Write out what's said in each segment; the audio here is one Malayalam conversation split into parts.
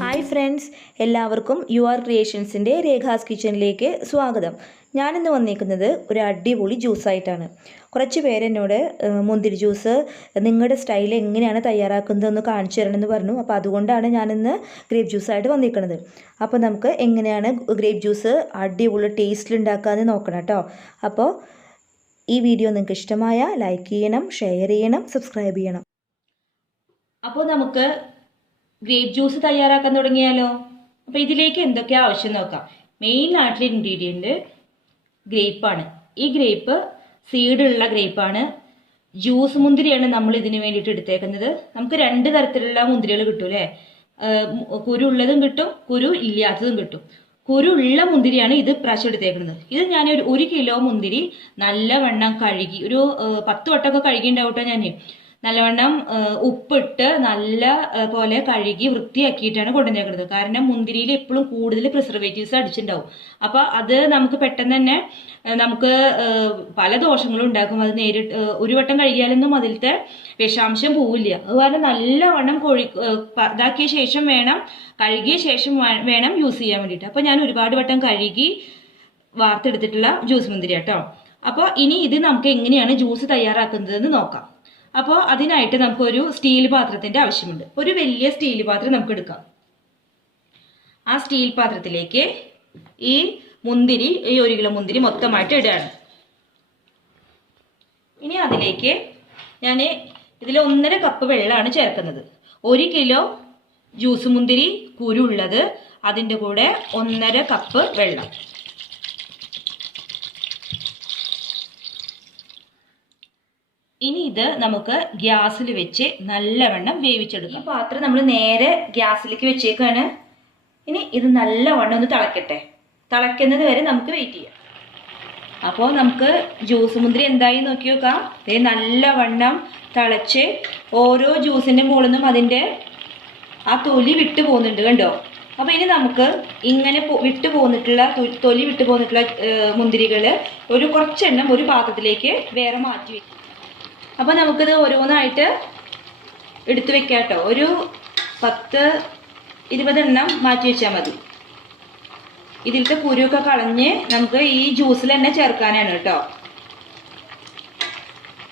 ഹായ് ഫ്രണ്ട്സ്, എല്ലാവർക്കും Urcreationsൻ്റെ രേഖാസ് കിച്ചണിലേക്ക് സ്വാഗതം. ഞാനിന്ന് വന്നിരിക്കുന്നത് ഒരു അടിപൊളി ജ്യൂസായിട്ടാണ്. കുറച്ച് പേരെന്നോട് മുന്തിരി ജ്യൂസ് നിങ്ങളുടെ സ്റ്റൈൽ എങ്ങനെയാണ് തയ്യാറാക്കുന്നതെന്ന് കാണിച്ചു തരണമെന്ന് പറഞ്ഞു. അപ്പോൾ അതുകൊണ്ടാണ് ഞാനിന്ന് ഗ്രേപ്പ് ജ്യൂസായിട്ട് വന്നിരിക്കുന്നത്. അപ്പോൾ നമുക്ക് എങ്ങനെയാണ് ഗ്രേപ്പ് ജ്യൂസ് അടിപൊളി ടേസ്റ്റിൽ ഉണ്ടാക്കാമെന്ന് നോക്കണം കേട്ടോ. അപ്പോൾ ഈ വീഡിയോ നിങ്ങൾക്ക് ഇഷ്ടമായ ലൈക്ക് ചെയ്യണം, ഷെയർ ചെയ്യണം, സബ്സ്ക്രൈബ് ചെയ്യണം. അപ്പോൾ നമുക്ക് ഗ്രേപ്പ് ജ്യൂസ് തയ്യാറാക്കാൻ തുടങ്ങിയാലോ. അപ്പോൾ ഇതിലേക്ക് എന്തൊക്കെയാണ് ആവശ്യം നോക്കാം. മെയിൻ ആയിട്ടുള്ള ഇൻഗ്രീഡിയൻറ്റ് ഗ്രേപ്പാണ്. ഈ ഗ്രേപ്പ് സീഡുള്ള ഗ്രേപ്പാണ്. ജ്യൂസ് മുന്തിരിയാണ് നമ്മൾ ഇതിന് വേണ്ടിയിട്ട് എടുത്തേക്കുന്നത്. നമുക്ക് 2 തരത്തിലുള്ള മുന്തിരികൾ കിട്ടും അല്ലേ. കുരു ഉള്ളതും കിട്ടും, കുരു ഇല്ലാത്തതും കിട്ടും. കുരു ഉള്ള മുന്തിരിയാണ് ഇത് പ്രാവശ്യം എടുത്തേക്കുന്നത്. ഇത് ഞാൻ ഒരു കിലോ മുന്തിരി നല്ലവണ്ണം കഴുകി, ഒരു 10 വട്ടമൊക്കെ കഴുകിണ്ടാവട്ടെ. ഞാൻ നല്ലവണ്ണം ഉപ്പിട്ട് നല്ല പോലെ കഴുകി വൃത്തിയാക്കിയിട്ടാണ് കൊണ്ടുവന്നേക്കുന്നത്. കാരണം മുന്തിരിയിൽ എപ്പോഴും കൂടുതൽ പ്രിസർവേറ്റീവ്സ് അടിച്ചിട്ടുണ്ടാവും. അപ്പോൾ അത് നമുക്ക് പെട്ടെന്ന് തന്നെ നമുക്ക് പല ദോഷങ്ങളും ഉണ്ടാക്കും. അത് നേരിട്ട് ഒരു വട്ടം കഴുകിയാലൊന്നും അതിലത്തെ വിഷാംശം പോവില്ല. അതുപോലെ നല്ലവണ്ണം ഇതാക്കിയ ശേഷം വേണം, കഴുകിയ ശേഷം വേണം യൂസ് ചെയ്യാൻ വേണ്ടിയിട്ട്. അപ്പോൾ ഞാൻ ഒരുപാട് വട്ടം കഴുകി വാർത്തെടുത്തിട്ടുള്ള ജ്യൂസ് മുന്തിരി കേട്ടോ. അപ്പോൾ ഇനി ഇത് നമുക്ക് എങ്ങനെയാണ് ജ്യൂസ് തയ്യാറാക്കുന്നതെന്ന് നോക്കാം. അപ്പോൾ അതിനായിട്ട് നമുക്കൊരു സ്റ്റീൽ പാത്രത്തിൻ്റെ ആവശ്യമുണ്ട്. ഒരു വലിയ സ്റ്റീൽ പാത്രം നമുക്ക് എടുക്കാം. ആ സ്റ്റീൽ പാത്രത്തിലേക്ക് ഈ 1 കിലോ മുന്തിരി മൊത്തമായിട്ട് ഇടുകയാണ്. ഇനി അതിലേക്ക് ഞാൻ ഇതിൽ 1.5 കപ്പ് വെള്ളമാണ് ചേർക്കുന്നത്. 1 കിലോ ജ്യൂസ് മുന്തിരി കുരു ഉള്ളത്, അതിൻ്റെ കൂടെ 1.5 കപ്പ് വെള്ളം. ഇനി ഇത് നമുക്ക് ഗ്യാസിൽ വെച്ച് നല്ലവണ്ണം വേവിച്ചെടുക്കാം. ഈ പാത്രം നമ്മൾ നേരെ ഗ്യാസിലേക്ക് വെച്ചേക്കാണ്. ഇനി ഇത് നല്ലവണ്ണം ഒന്ന് തിളക്കട്ടെ. തിളയ്ക്കുന്നത് വരെ നമുക്ക് വെയിറ്റ് ചെയ്യാം. അപ്പോൾ നമുക്ക് ജ്യൂസ് മുന്തിരി എന്തായി നോക്കി നോക്കാം. നല്ലവണ്ണം തിളച്ച് ഓരോ ജ്യൂസിൻ്റെ മുകളിൽ നിന്നും അതിൻ്റെ ആ തൊലി വിട്ടു പോകുന്നുണ്ട്, കണ്ടോ. അപ്പോൾ ഇനി നമുക്ക് ഇങ്ങനെ വിട്ടു പോന്നിട്ടുള്ള തൊലി വിട്ടു പോന്നിട്ടുള്ള മുന്തിരികൾ കുറച്ചെണ്ണം ഒരു പാത്രത്തിലേക്ക് വേറെ മാറ്റി വെക്കും. അപ്പോൾ നമുക്കിത് ഓരോന്നായിട്ട് എടുത്തു വെക്കാം കേട്ടോ. ഒരു 10-20 എണ്ണം മാറ്റി വെച്ചാൽ മതി. ഇതിലത്തെ കുരുവൊക്കെ കളഞ്ഞ് നമുക്ക് ഈ ജ്യൂസിൽ തന്നെ ചേർക്കാനാണ് കേട്ടോ.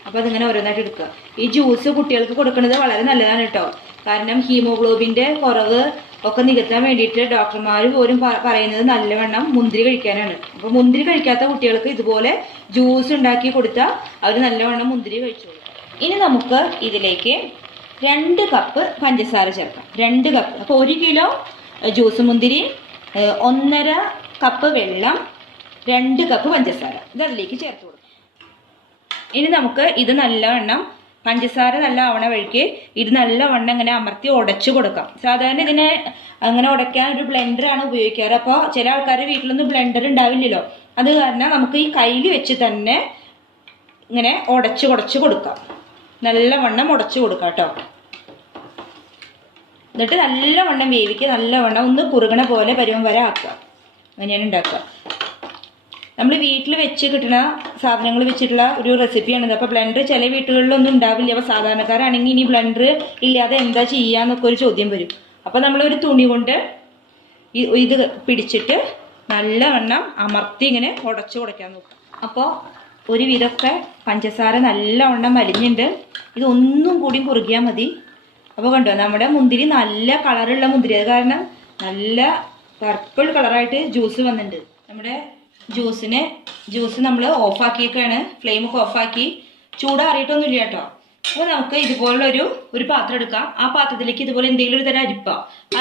അപ്പോൾ അതിങ്ങനെ ഓരോന്നായിട്ട് എടുക്കുക. ഈ ജ്യൂസ് കുട്ടികൾക്ക് കൊടുക്കുന്നത് വളരെ നല്ലതാണ് കേട്ടോ. കാരണം ഹീമോഗ്ലോബിൻ്റെ കുറവ് ഒക്കെ നികത്താൻ വേണ്ടിയിട്ട് ഡോക്ടർമാർ പോലും പറയുന്നത് നല്ലവണ്ണം മുന്തിരി കഴിക്കാനാണ്. അപ്പോൾ മുന്തിരി കഴിക്കാത്ത കുട്ടികൾക്ക് ഇതുപോലെ ജ്യൂസ് ഉണ്ടാക്കി കൊടുത്താൽ അവർ നല്ലവണ്ണം മുന്തിരി കഴിച്ചോളൂ. ഇനി നമുക്ക് ഇതിലേക്ക് 2 കപ്പ് പഞ്ചസാര ചേർക്കാം. 2 കപ്പ്. അപ്പോൾ 1 കിലോ ജ്യൂസ് മുന്തിരി, 1.5 കപ്പ് വെള്ളം, 2 കപ്പ് പഞ്ചസാര ഇത് അതിലേക്ക് ചേർത്ത് കൊടുക്കാം. ഇനി നമുക്ക് ഇത് നല്ലവണ്ണം പഞ്ചസാര നല്ല ആവണ വഴിക്ക് ഇത് നല്ലവണ്ണം ഇങ്ങനെ അമർത്തി ഉടച്ചു കൊടുക്കാം. സാധാരണ ഇതിനെ അങ്ങനെ ഉടയ്ക്കാൻ ഒരു ബ്ലെൻഡറാണ് ഉപയോഗിക്കാറ്. അപ്പോൾ ചില ആൾക്കാരുടെ വീട്ടിലൊന്നും ബ്ലെൻഡർ ഉണ്ടാവില്ലല്ലോ. അത് കാരണം നമുക്ക് ഈ കയ്യിൽ വെച്ച് തന്നെ ഇങ്ങനെ ഉടച്ചു കൊടുക്കാം. നല്ലവണ്ണം ഉടച്ചു കൊടുക്കാം കേട്ടോ. എന്നിട്ട് നല്ലവണ്ണം വേവിക്കുക. നല്ലവണ്ണം ഒന്ന് കുറുകണ പോലെ പരുവം വരെ ആക്കുക. അങ്ങനെയാണ് ഉണ്ടാക്കുക. നമ്മൾ വീട്ടിൽ വെച്ച് കിട്ടുന്ന സാധനങ്ങൾ വെച്ചിട്ടുള്ള ഒരു റെസിപ്പിയാണിത്. അപ്പോൾ ബ്ലെൻഡർ ചില വീട്ടുകളിലൊന്നും ഉണ്ടാവില്ല. അപ്പോൾ സാധാരണക്കാരാണെങ്കിൽ ഇനി ബ്ലെൻഡർ ഇല്ലാതെ എന്താ ചെയ്യാന്നൊക്കെ ഒരു ചോദ്യം വരും. അപ്പോൾ നമ്മളൊരു തുണി കൊണ്ട് ഇത് പിടിച്ചിട്ട് നല്ലവണ്ണം അമർത്തി ഇങ്ങനെ ഉടയ്ക്കാൻ നോക്കാം. അപ്പോൾ ഒരു വിധമൊക്കെ പഞ്ചസാര നല്ലവണ്ണം വലിഞ്ഞിട്ടുണ്ട്. ഇതൊന്നും കൂടി കുറുകിയാൽ മതി. അപ്പോൾ കണ്ടോ, നമ്മുടെ മുന്തിരി നല്ല കളറുള്ള മുന്തിരി. അത് കാരണം നല്ല പർപ്പിൾ കളറായിട്ട് ജ്യൂസ് വന്നിട്ടുണ്ട്. നമ്മുടെ ജ്യൂസ് നമ്മൾ ഓഫാക്കിയൊക്കെയാണ്, ഫ്ലെയിമൊക്കെ ഓഫാക്കി. ചൂടാറിയിട്ടൊന്നുമില്ല കേട്ടോ. അപ്പോൾ നമുക്ക് ഇതുപോലുള്ള ഒരു പാത്രം എടുക്കാം. ആ പാത്രത്തിലേക്ക് ഇതുപോലെ എന്തെങ്കിലും ഒരു തരം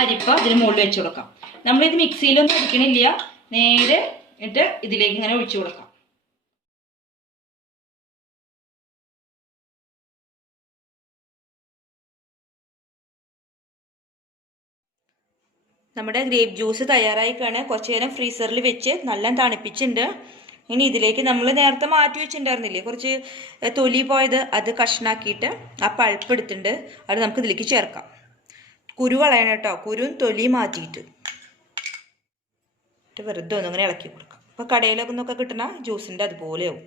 അരിപ്പ ഇതിന് മുകളിൽ വെച്ച് കൊടുക്കാം. നമ്മളിത് മിക്സിയിലൊന്നും അടിക്കണില്ല, നേരെ എന്നിട്ട് ഇതിലേക്ക് ഇങ്ങനെ ഒഴിച്ചു കൊടുക്കാം. നമ്മുടെ ഗ്രേപ്പ് ജ്യൂസ് തയ്യാറായിക്കാണ്. കുറച്ച് നേരം ഫ്രീസറിൽ വെച്ച് നല്ല തണുപ്പിച്ചിട്ടുണ്ട്. ഇനി ഇതിലേക്ക് നമ്മൾ നേരത്തെ മാറ്റി വെച്ചിട്ടുണ്ടായിരുന്നില്ലേ കുറച്ച് തൊലി പോയത്, അത് കഷ്ണാക്കിയിട്ട് ആ പൾപ്പ് എടുത്തിട്ടുണ്ട്. അത് നമുക്ക് ഇതിലേക്ക് ചേർക്കാം. കുരു കളയണം കേട്ടോ. കുരുവും തൊലിയും മാറ്റിയിട്ട് വെറുതെ ഒന്നിങ്ങനെ ഇളക്കി കൊടുക്കാം. അപ്പോൾ കടയിലൊക്കെ ഒന്നൊക്കെ കിട്ടുന്ന ജ്യൂസിൻ്റെ അതുപോലെയാവും.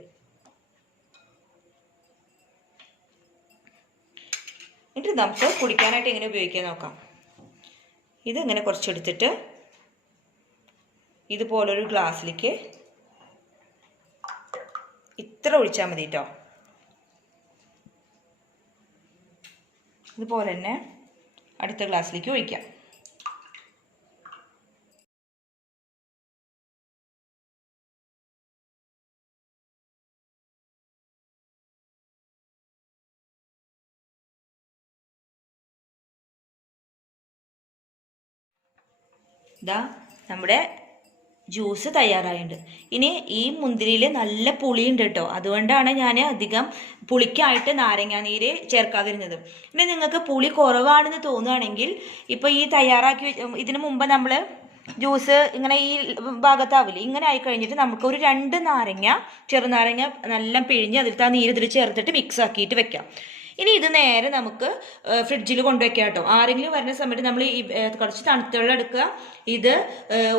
എന്നിട്ട് നമുക്ക് കുടിക്കാനായിട്ട് എങ്ങനെ ഉപയോഗിക്കാൻ നോക്കാം. ഇത് ഇങ്ങനെ കുറച്ചെടുത്തിട്ട് ഇതുപോലൊരു ഗ്ലാസ്സിലേക്ക് ഇത്ര ഒഴിച്ചാൽ മതി കേട്ടോ. ഇതുപോലെ തന്നെ അടുത്ത ഗ്ലാസ്സിലേക്ക് ഒഴിക്കാം. ഇതാ നമ്മുടെ ജ്യൂസ് തയ്യാറായിട്ടുണ്ട്. ഇനി ഈ മുന്തിരിയിൽ നല്ല പുളിയുണ്ട് കേട്ടോ, അതുകൊണ്ടാണ് ഞാൻ അധികം പുളിക്കായിട്ട് നാരങ്ങാനീര് ചേർക്കാതിരുന്നത്. ഇനി നിങ്ങൾക്ക് പുളി കുറവാണെന്ന് തോന്നുകയാണെങ്കിൽ ഇപ്പോൾ ഈ തയ്യാറാക്കി ഇതിനു മുമ്പ് നമ്മൾ ജ്യൂസ് ഇങ്ങനെ ഈ ഭാഗത്താവില്ല, ഇങ്ങനെ ആയി കഴിഞ്ഞിട്ട് നമുക്ക് ഒരു 2 നാരങ്ങ ചെറുനാരങ്ങ നല്ല പിഴിഞ്ഞ് അതിലത്തെ ആ നീര് ഇതിൽ ചേർത്തിട്ട് മിക്സ് ആക്കിയിട്ട് വെക്കാം. ഇനി ഇത് നേരെ നമുക്ക് ഫ്രിഡ്ജിൽ കൊണ്ടുവയ്ക്കാം കേട്ടോ. ആരെങ്കിലും വരുന്ന സമയത്ത് നമ്മൾ ഈ കുറച്ച് തണുത്ത വെള്ളം എടുക്കുക, ഇത്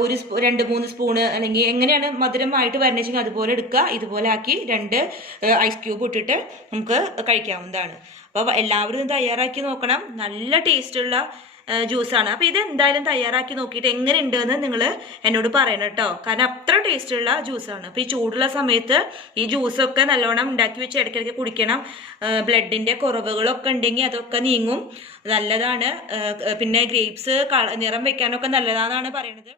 ഒരു 2-3 സ്പൂണ് അല്ലെങ്കിൽ എങ്ങനെയാണ് മധുരമായിട്ട് വരുന്നത് വെച്ചെങ്കിൽ അതുപോലെ എടുക്കുക. ഇതുപോലെ ആക്കി 2 ഐസ് ക്യൂബ് ഇട്ടിട്ട് നമുക്ക് കഴിക്കാവുന്നതാണ്. അപ്പോൾ എല്ലാവരും ഇത് തയ്യാറാക്കി നോക്കണം. നല്ല ടേസ്റ്റുള്ള ജ്യൂസാണ്. അപ്പോൾ ഇത് എന്തായാലും തയ്യാറാക്കി നോക്കിയിട്ട് എങ്ങനെ ഉണ്ടെന്ന് നിങ്ങൾ എന്നോട് പറയണം കേട്ടോ, കാരണം അത്ര ടേസ്റ്റുള്ള ജ്യൂസാണ്. അപ്പോൾ ഈ ചൂടുള്ള സമയത്ത് ഈ ജ്യൂസൊക്കെ നല്ലോണം ഉണ്ടാക്കി വെച്ച് ഇടയ്ക്കിടയ്ക്ക് കുടിക്കണം. ബ്ലഡിൻ്റെ കുറവുകളൊക്കെ ഉണ്ടെങ്കിൽ അതൊക്കെ നീങ്ങും, നല്ലതാണ്. പിന്നെ ഗ്രേപ്സ് നിറം വെക്കാനൊക്കെ നല്ലതാണെന്നാണ് പറയുന്നത്.